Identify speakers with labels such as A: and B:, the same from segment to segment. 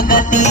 A: जगती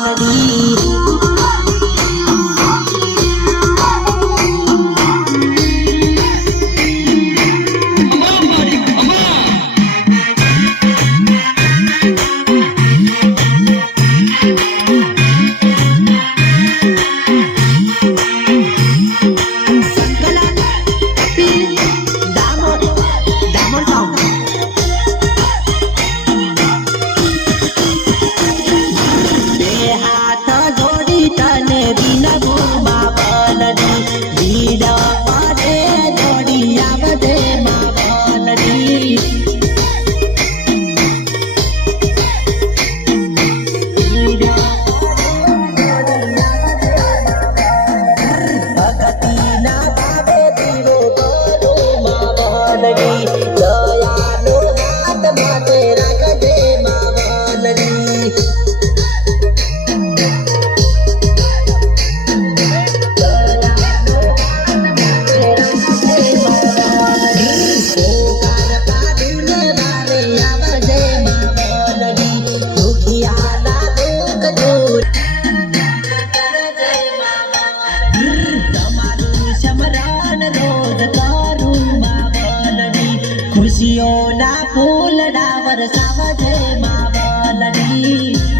A: নবী વરસાવજે માવલની